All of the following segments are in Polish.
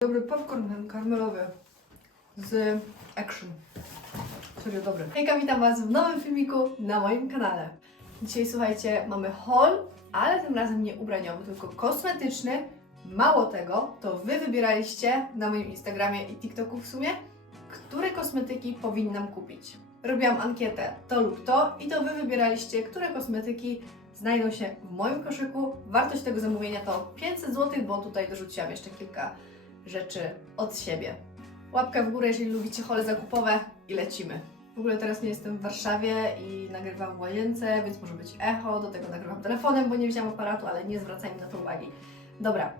Dobry popcorn ten karmelowy z Action. Serio dobry. Hejka, witam Was w nowym filmiku na moim kanale. Dzisiaj słuchajcie, mamy haul, ale tym razem nie ubraniowy, tylko kosmetyczny. Mało tego, to Wy wybieraliście na moim Instagramie i TikToku w sumie, które kosmetyki powinnam kupić. Robiłam ankietę to lub to i to Wy wybieraliście, które kosmetyki znajdą się w moim koszyku. Wartość tego zamówienia to 500 zł, bo tutaj dorzuciłam jeszcze kilka rzeczy od siebie. Łapka w górę, jeżeli lubicie hole zakupowe i lecimy. W ogóle teraz nie jestem w Warszawie i nagrywam w łazience, więc może być echo, do tego nagrywam telefonem, bo nie wziąłem aparatu, ale nie zwracajmy na to uwagi. Dobra,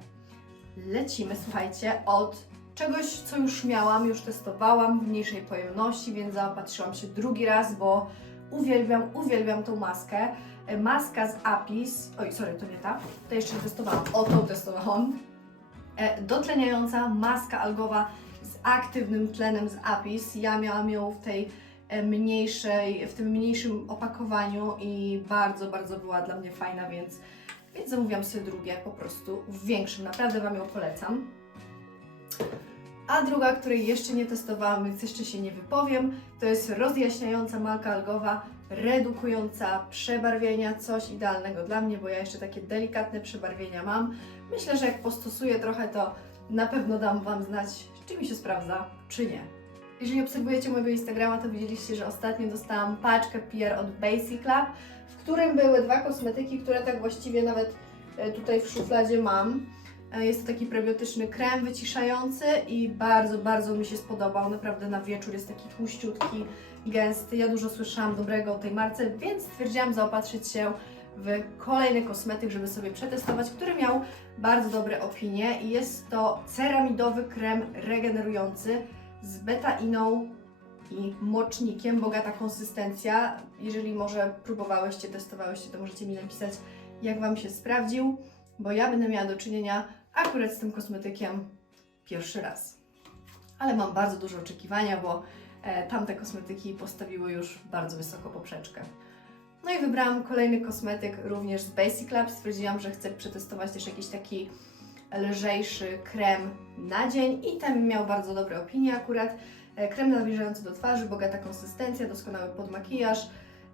lecimy, słuchajcie, od czegoś, co już miałam, już testowałam w mniejszej pojemności, więc zaopatrzyłam się drugi raz, bo uwielbiam, uwielbiam tą maskę. E, Maska z Apis, oj, sorry, to nie ta, to jeszcze testowałam, o tą testowałam. E, dotleniająca maska algowa z aktywnym tlenem z Apis. Ja miałam ją w tej e, mniejszej, w tym mniejszym opakowaniu i bardzo, bardzo była dla mnie fajna, więc, więc zamówiłam sobie drugie po prostu w większym. Naprawdę Wam ją polecam. A druga, której jeszcze nie testowałam, więc jeszcze się nie wypowiem, to jest rozjaśniająca malka algowa, redukująca przebarwienia, coś idealnego dla mnie, bo ja jeszcze takie delikatne przebarwienia mam. Myślę, że jak postosuję trochę, to na pewno dam Wam znać, czy mi się sprawdza, czy nie. Jeżeli obserwujecie mojego Instagrama, to widzieliście, że ostatnio dostałam paczkę PR od Basic Lab, w którym były dwa kosmetyki, które tak właściwie nawet e, tutaj w szufladzie mam. E, Jest to taki prebiotyczny krem wyciszający i bardzo, bardzo mi się spodobał. Naprawdę na wieczór jest taki tłuściutki gęsty. Ja dużo słyszałam dobrego o tej marce, więc stwierdziłam zaopatrzyć się w kolejny kosmetyk, żeby sobie przetestować, który miał bardzo dobre opinie i jest to ceramidowy krem regenerujący z betainą i mocznikiem, bogata konsystencja. Jeżeli może próbowałyście, testowałyście, to możecie mi napisać, jak Wam się sprawdził, bo ja będę miała do czynienia akurat z tym kosmetykiem pierwszy raz. Ale mam bardzo duże oczekiwania, bo e, tamte kosmetyki postawiły już bardzo wysoko poprzeczkę. No i wybrałam kolejny kosmetyk również z Basic Lab. Stwierdziłam, że chcę przetestować też jakiś taki lżejszy krem na dzień i ten miał bardzo dobre opinie akurat. E, Krem nawilżający do twarzy, bogata konsystencja, doskonały podmakijaż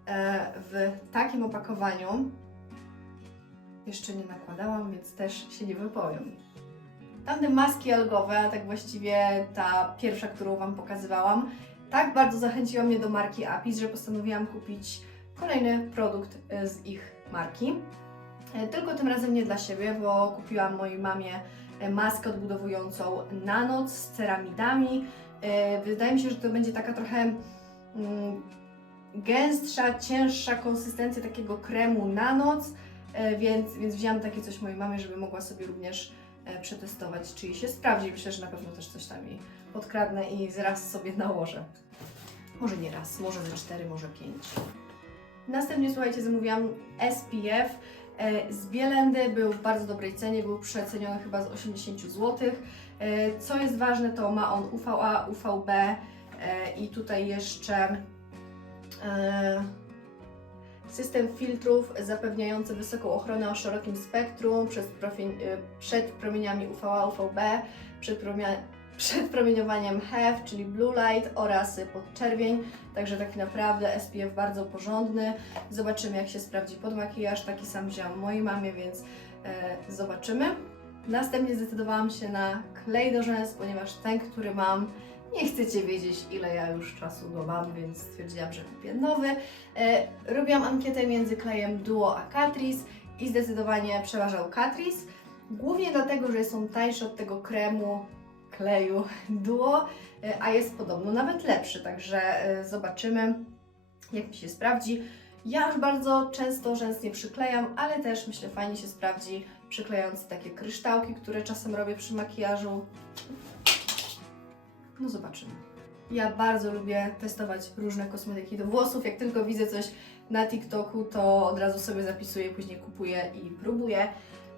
e, w takim opakowaniu. Jeszcze nie nakładałam, więc też się nie wypowiem. Tamte maski algowe, a tak właściwie ta pierwsza, którą Wam pokazywałam, tak bardzo zachęciła mnie do marki Apis, że postanowiłam kupić kolejny produkt e, z ich marki. E, Tylko tym razem nie dla siebie, bo kupiłam mojej mamie e, maskę odbudowującą na noc z ceramidami. E, Wydaje mi się, że to będzie taka trochę mm, gęstsza, cięższa konsystencja takiego kremu na noc, więc, więc wzięłam takie coś mojej mamie, żeby mogła sobie również e, przetestować, czy jej się sprawdzi. Myślę, że na pewno też coś tam jej podkradnę i zaraz sobie nałożę. Może nie raz, może ze cztery, może pięć. Następnie, słuchajcie, zamówiłam SPF e, z Bielendy. Był w bardzo dobrej cenie, był przeceniony chyba z 80 zł. E, Co jest ważne, to ma on UVA, UVB e, i tutaj jeszcze e, system filtrów zapewniający wysoką ochronę o szerokim spektrum przed, e, przed promieniami UVA, UVB, przed, promia- przed promieniowaniem HEV, czyli blue light oraz podczerwień. Także taki naprawdę SPF bardzo porządny. Zobaczymy jak się sprawdzi pod makijaż. Taki sam wziąłam mojej mamie, więc e, zobaczymy. Następnie zdecydowałam się na klej do rzęs, ponieważ ten, który mam, nie chcecie wiedzieć ile ja już czasu go mam, więc stwierdziłam, że kupię nowy. E, robiłam ankietę między klejem Duo a Catrice i zdecydowanie przeważał Catrice. Głównie dlatego, że jest on tańszy od tego kremu, kleju Duo, e, a jest podobno nawet lepszy, także e, zobaczymy jak mi się sprawdzi. Ja już bardzo często rzęs nie przyklejam, ale też myślę fajnie się sprawdzi przyklejając takie kryształki, które czasem robię przy makijażu. No zobaczymy. Ja bardzo lubię testować różne kosmetyki do włosów. Jak tylko widzę coś na TikToku, to od razu sobie zapisuję, później kupuję i próbuję.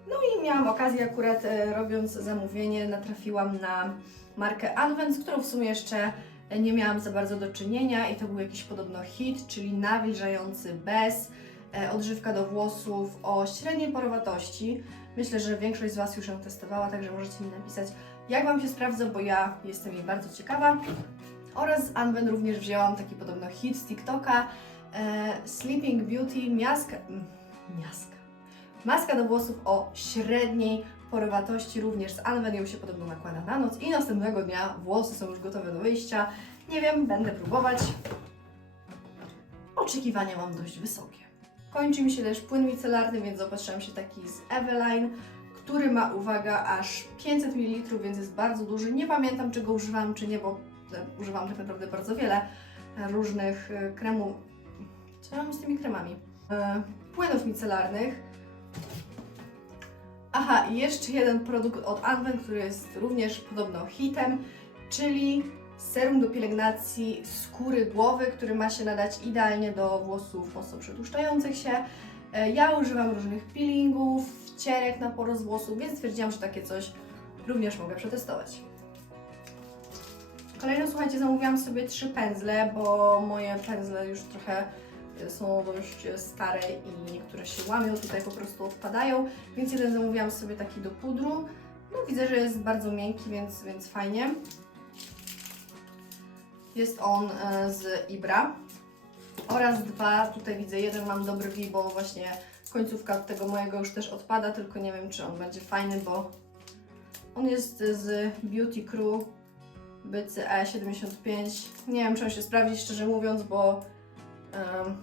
No i miałam okazję akurat e, robiąc zamówienie, natrafiłam na markę Advent, z którą w sumie jeszcze nie miałam za bardzo do czynienia i to był jakiś podobno hit, czyli nawilżający bez, e, odżywka do włosów o średniej porowatości. Myślę, że większość z Was już ją testowała, także możecie mi napisać jak Wam się sprawdza, bo ja jestem jej bardzo ciekawa. Oraz z Anwen również wzięłam taki podobno hit z TikToka e, Sleeping Beauty miaska, miaska. Maska do włosów o średniej porywatości, również z Anwen ją się podobno nakłada na noc i następnego dnia włosy są już gotowe do wyjścia. Nie wiem, będę próbować. Oczekiwania mam dość wysokie. Kończy mi się też płyn micelarny, więc zaopatrzyłam się taki z Eveline, który ma, uwaga, aż 500 ml, więc jest bardzo duży. Nie pamiętam, czego używam, czy nie, bo e, używam tak naprawdę bardzo wiele e, różnych e, kremów. Co mam z tymi kremami? Płynów micelarnych. Aha, i jeszcze jeden produkt od Anwen, który jest również podobno hitem, czyli serum do pielęgnacji skóry głowy, który ma się nadać idealnie do włosów mocno przetłuszczających się. E, Ja używam różnych peelingów, cierek na porost włosów, więc stwierdziłam, że takie coś również mogę przetestować. Kolejno, słuchajcie, zamówiłam sobie trzy pędzle, bo moje pędzle już trochę e, są dość stare i niektóre się łamią, tutaj po prostu odpadają, więc jeden zamówiłam sobie taki do pudru. No widzę, że jest bardzo miękki, więc, więc fajnie. Jest on e, z Ibra. Oraz dwa, tutaj widzę, jeden mam do brwi, bo właśnie końcówka tego mojego już też odpada, tylko nie wiem, czy on będzie fajny, bo on jest z Beauty Crew BCE 75. Nie wiem, czy on się sprawdzi, szczerze mówiąc, bo, em,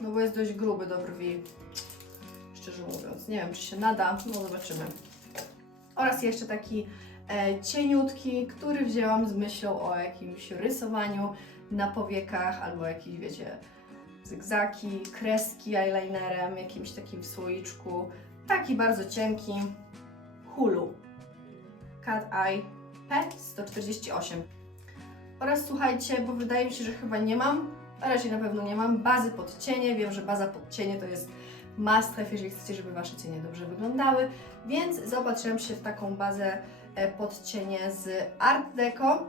no bo jest dość gruby do brwi, szczerze mówiąc. Nie wiem, czy się nada, no zobaczymy. Oraz jeszcze taki cieniutki, który wzięłam z myślą o jakimś rysowaniu na powiekach albo jakieś, wiecie, zygzaki, kreski eyelinerem, jakimś takim w słoiczku. Taki bardzo cienki Hulu Cat Eye P148. Oraz słuchajcie, bo wydaje mi się, że chyba nie mam, a raczej na pewno nie mam, bazy pod cienie. Wiem, że baza pod cienie to jest must have, jeżeli chcecie, żeby Wasze cienie dobrze wyglądały, więc zaopatrzyłam się w taką bazę e, pod cienie z Art Deco.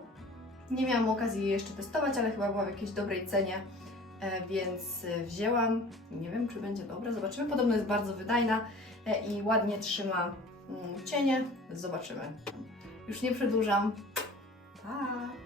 Nie miałam okazji jej jeszcze testować, ale chyba była w jakiejś dobrej cenie, e, więc e, wzięłam. Nie wiem, czy będzie dobra, zobaczymy. Podobno jest bardzo wydajna i ładnie trzyma mm, cienie. Zobaczymy. Już nie przedłużam. Pa!